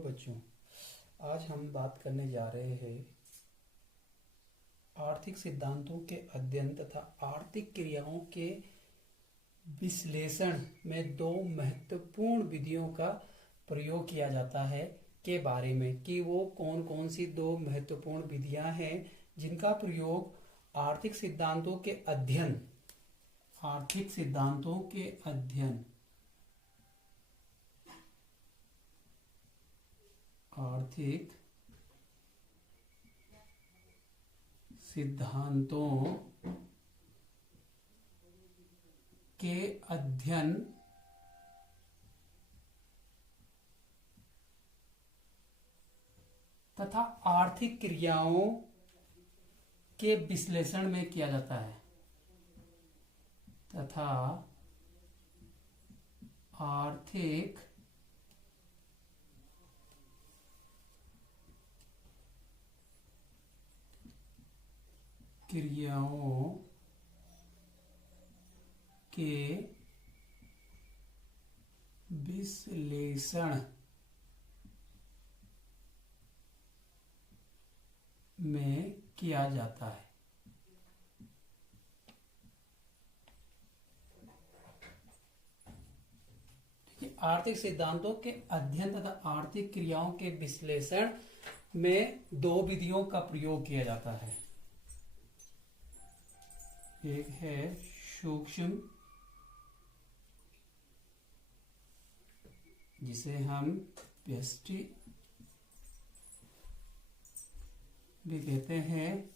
बच्चों, आज हम बात करने जा रहे हैं आर्थिक सिद्धांतों के अध्ययन तथा आर्थिक क्रियाओं के विश्लेषण में दो महत्वपूर्ण विधियों का प्रयोग किया जाता है के बारे में कि वो कौन कौन सी दो महत्वपूर्ण विधियां हैं जिनका प्रयोग आर्थिक सिद्धांतों के अध्ययन आर्थिक सिद्धांतों के अध्ययन आर्थिक सिद्धांतों के अध्ययन तथा आर्थिक क्रियाओं के विश्लेषण में किया जाता है तथा आर्थिक क्रियाओं के विश्लेषण में किया जाता है। आर्थिक सिद्धांतों के अध्ययन तथा आर्थिक क्रियाओं के विश्लेषण में दो विधियों का प्रयोग किया जाता है। एक है सूक्ष्म, जिसे हम व्यष्टि भी कहते हैं,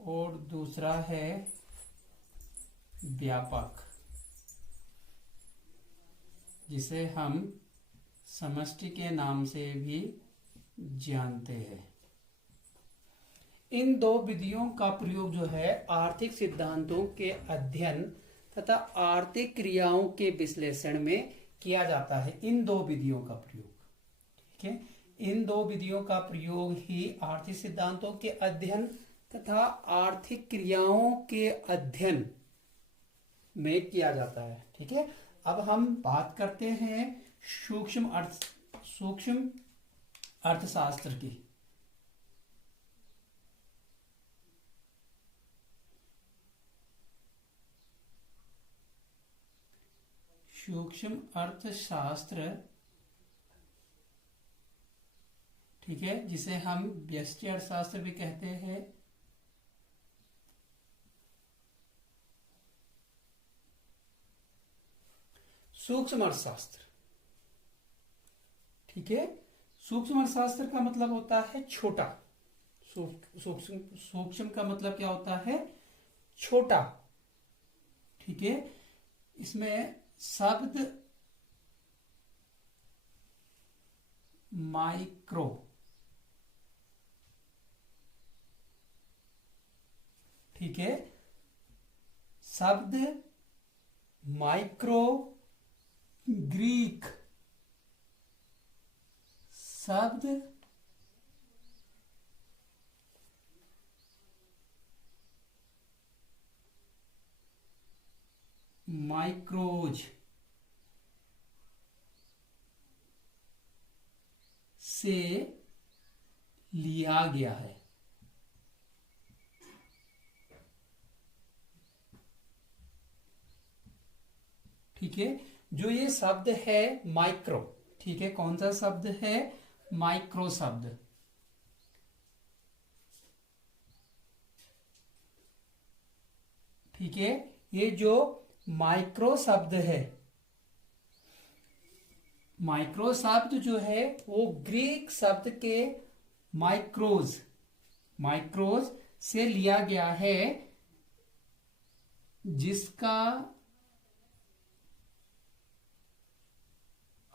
और दूसरा है व्यापक, जिसे हम समष्टि के नाम से भी जानते हैं। इन दो विधियों का प्रयोग जो है आर्थिक सिद्धांतों के अध्ययन तथा आर्थिक क्रियाओं के विश्लेषण में किया जाता है। इन दो विधियों का प्रयोग, ठीक है, इन दो विधियों का प्रयोग ही आर्थिक सिद्धांतों के अध्ययन तथा आर्थिक क्रियाओं के अध्ययन में किया जाता है। ठीक है, अब हम बात करते हैं सूक्ष्म अर्थशास्त्र की। सूक्ष्म अर्थशास्त्र, ठीक है, जिसे हम व्यष्टि अर्थशास्त्र भी कहते हैं। सूक्ष्म अर्थशास्त्र, ठीक है, सूक्ष्म अर्थशास्त्र का मतलब होता है छोटा। सूक्ष्म का मतलब क्या होता है? छोटा। ठीक है, इसमें शब्द माइक्रो, ठीक है, शब्द माइक्रो ग्रीक शब्द माइक्रोज से लिया गया है। ठीक है, जो ये शब्द है माइक्रो, ठीक है, कौन सा शब्द है? माइक्रो शब्द। ठीक है, ये जो माइक्रो शब्द है, माइक्रो शब्द जो है वो ग्रीक शब्द के माइक्रोज से लिया गया है, जिसका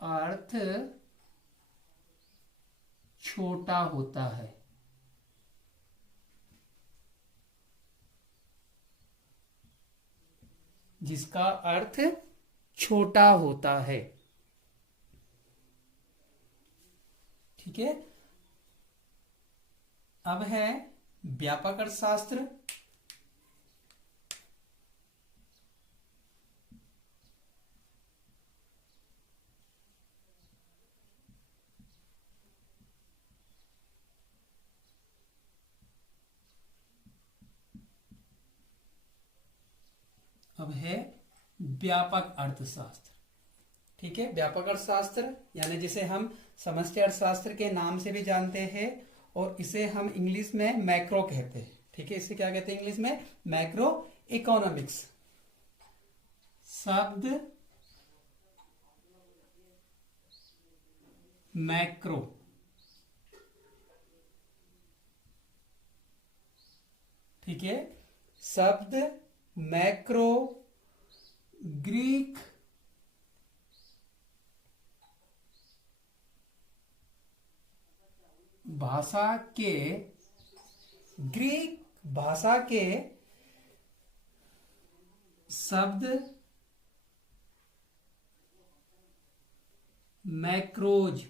अर्थ छोटा होता है। जिसका अर्थ छोटा होता है। ठीक है, अब है व्यापक अर्थशास्त्र। अब है व्यापक अर्थशास्त्र। ठीक है, व्यापक अर्थशास्त्र यानी जिसे हम समष्टि अर्थशास्त्र के नाम से भी जानते हैं और इसे हम इंग्लिश में मैक्रो कहते हैं। ठीक है, इसे क्या कहते हैं इंग्लिश में? Macro economics. शब्द मैक्रो, ठीक है, शब्द मैक्रो ग्रीक भाषा के शब्द मैक्रोज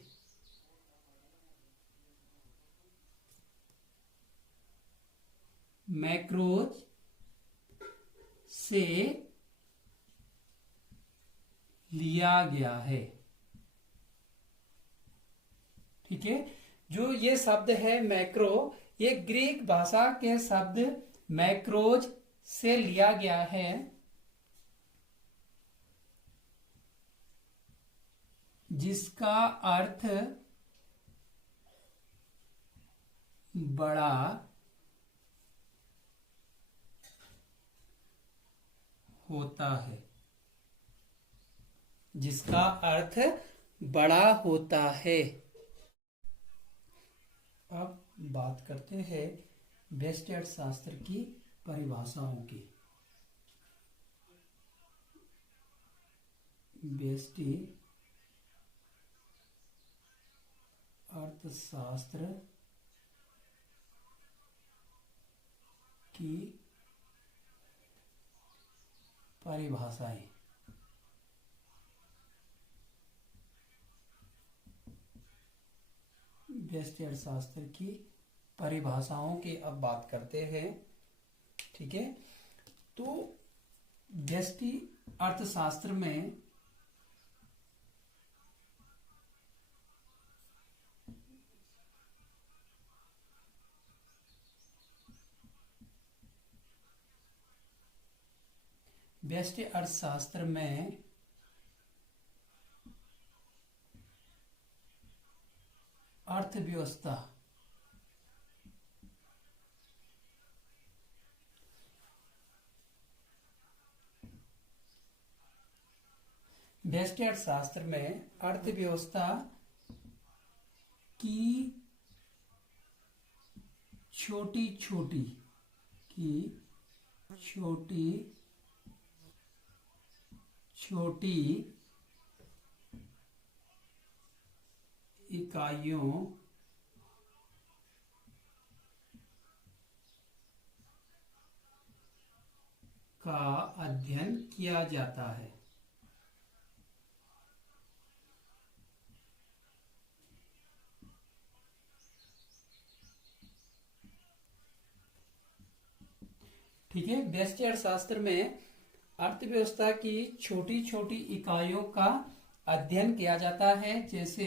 से लिया गया है। ठीक है, जो ये शब्द है मैक्रो, ये ग्रीक भाषा के शब्द मैक्रोज से लिया गया है, जिसका अर्थ बड़ा होता है। जिसका अर्थ बड़ा होता है। अब बात करते हैं व्यष्टि अर्थशास्त्र की परिभाषाओं की। व्यष्टि अर्थशास्त्र की परिभाषाएं। व्यष्टि अर्थशास्त्र की परिभाषाओं की अब बात करते हैं। ठीक है, तो व्यष्टि अर्थशास्त्र में अर्थव्यवस्था व्यष्टि अर्थशास्त्र में अर्थव्यवस्था की छोटी छोटी इकाइयों का अध्ययन किया जाता है। ठीक है, व्यष्टि अर्थशास्त्र में अर्थव्यवस्था की छोटी छोटी इकाइयों का अध्ययन किया जाता है, जैसे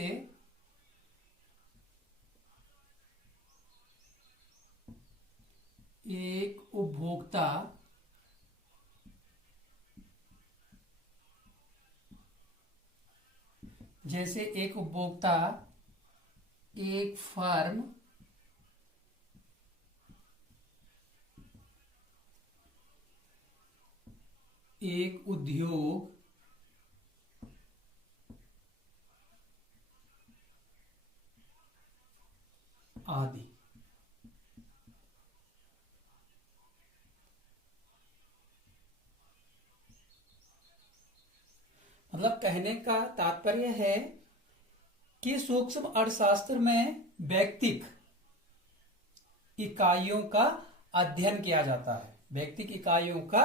एक उपभोक्ता एक फर्म, एक उद्योग, आदि। मतलब कहने का तात्पर्य है कि सूक्ष्म अर्थशास्त्र में व्यक्तिक इकाइयों का अध्ययन किया जाता है। व्यक्तिक इकाइयों का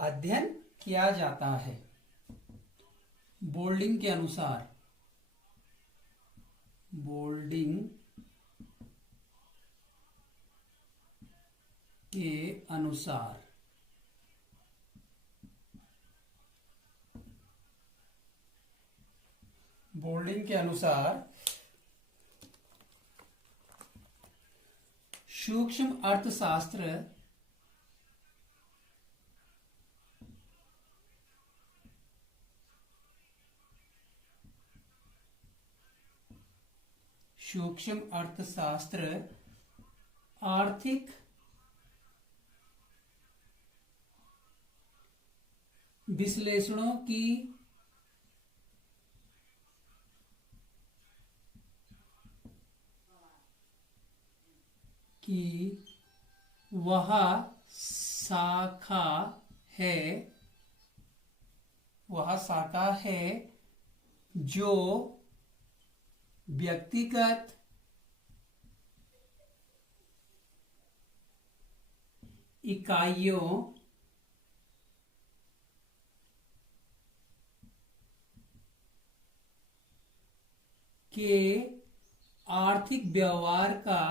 अध्ययन किया जाता है। बोल्डिंग के अनुसार सूक्ष्म अर्थशास्त्र सूक्ष्म अर्थशास्त्र आर्थिक विश्लेषणों की वह शाखा है जो व्यक्तिगत इकाइयों के आर्थिक व्यवहार का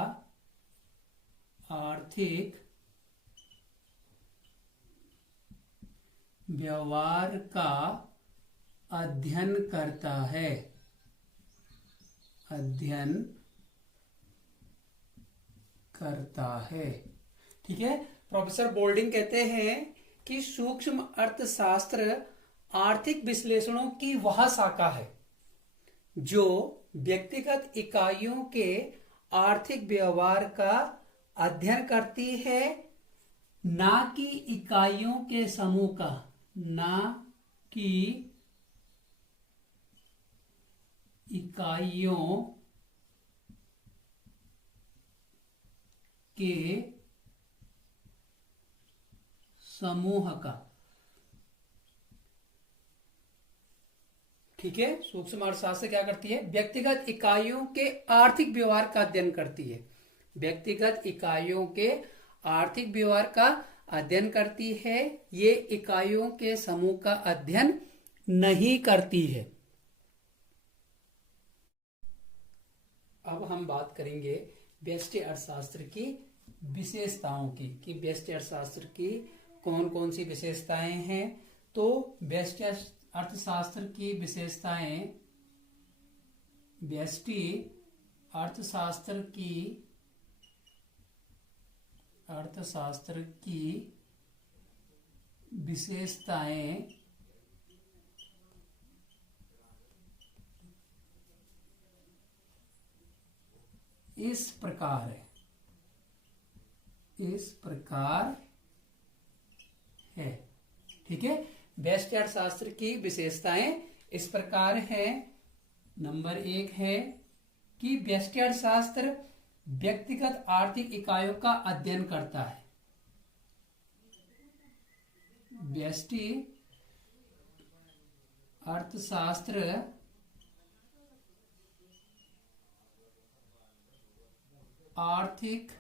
अध्ययन करता है। ठीक है, प्रोफेसर बोल्डिंग कहते हैं कि सूक्ष्म अर्थशास्त्र आर्थिक विश्लेषणों की वह शाखा है जो व्यक्तिगत इकाइयों के आर्थिक व्यवहार का अध्ययन करती है, ना कि इकाइयों के समूह का, ना कि इकाइयों के समूह का। ठीक है, सूक्ष्म अर्थशास्त्र क्या करती है? व्यक्तिगत इकाइयों के आर्थिक व्यवहार का अध्ययन करती है। व्यक्तिगत इकाइयों के आर्थिक व्यवहार का अध्ययन करती है, ये इकाइयों के समूह का अध्ययन नहीं करती है। अब हम बात करेंगे व्यष्टि अर्थशास्त्र की विशेषताओं की, कि व्यष्टि अर्थशास्त्र की कौन कौन सी विशेषताएं हैं। तो व्यष्टि अर्थशास्त्र की विशेषताएं, व्यष्टि अर्थशास्त्र की विशेषताएं इस प्रकार है। ठीक है, व्यष्टि अर्थशास्त्र की विशेषताएं इस प्रकार है। नंबर 1 है कि व्यष्टि अर्थशास्त्र व्यक्तिगत आर्थिक इकाइयों का अध्ययन करता है। व्यष्टि अर्थशास्त्र आर्थिक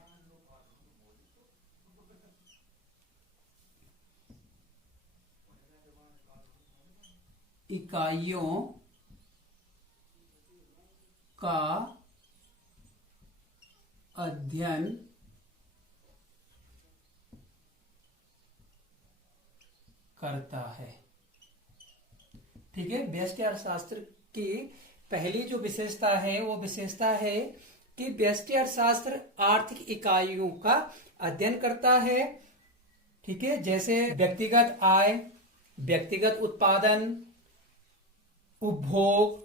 इकाइयों का अध्ययन करता है। ठीक है, व्यष्टि अर्थशास्त्र की पहली जो विशेषता है वो विशेषता है कि व्यष्टि अर्थशास्त्र आर्थिक इकाइयों का अध्ययन करता है। ठीक है, जैसे व्यक्तिगत आय, व्यक्तिगत उत्पादन, उपभोग,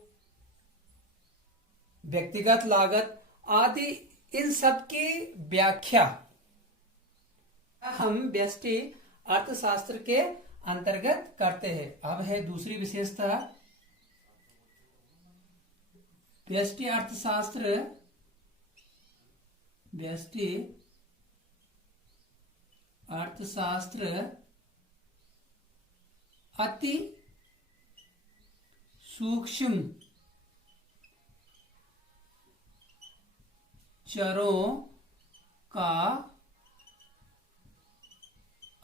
व्यक्तिगत लागत आदि, इन सब की व्याख्या हम व्यष्टि अर्थशास्त्र के अंतर्गत करते हैं। अब है दूसरी विशेषता, व्यष्टि अर्थशास्त्र अति सूक्ष्म चरों का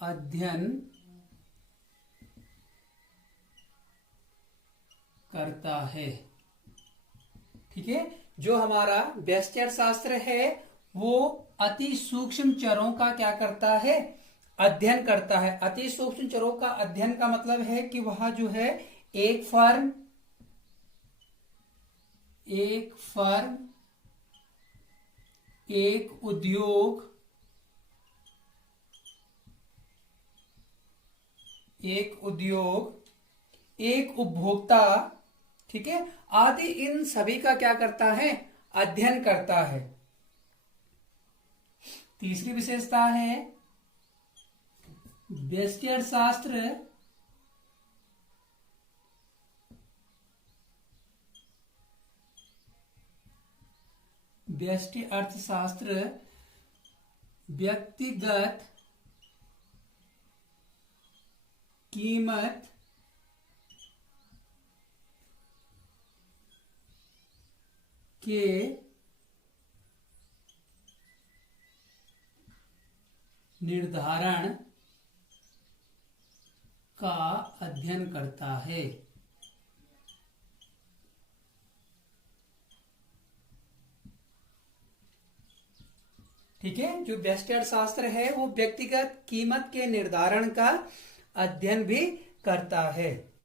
अध्ययन करता है। ठीक है, जो हमारा व्यष्टि अर्थशास्त्र है वो अति सूक्ष्म चरों का क्या करता है? अध्ययन करता है। अति सूक्ष्म चरों का अध्ययन का मतलब है कि वह जो है एक फर्म, एक उद्योग, एक उपभोक्ता, ठीक है, आदि, इन सभी का क्या करता है? अध्ययन करता है। तीसरी विशेषता है व्यष्टि अर्थशास्त्र व्यक्तिगत कीमत के निर्धारण का अध्ययन करता है। ठीक है, जो व्यष्टि अर्थशास्त्र है वो व्यक्तिगत कीमत के निर्धारण का अध्ययन भी करता है।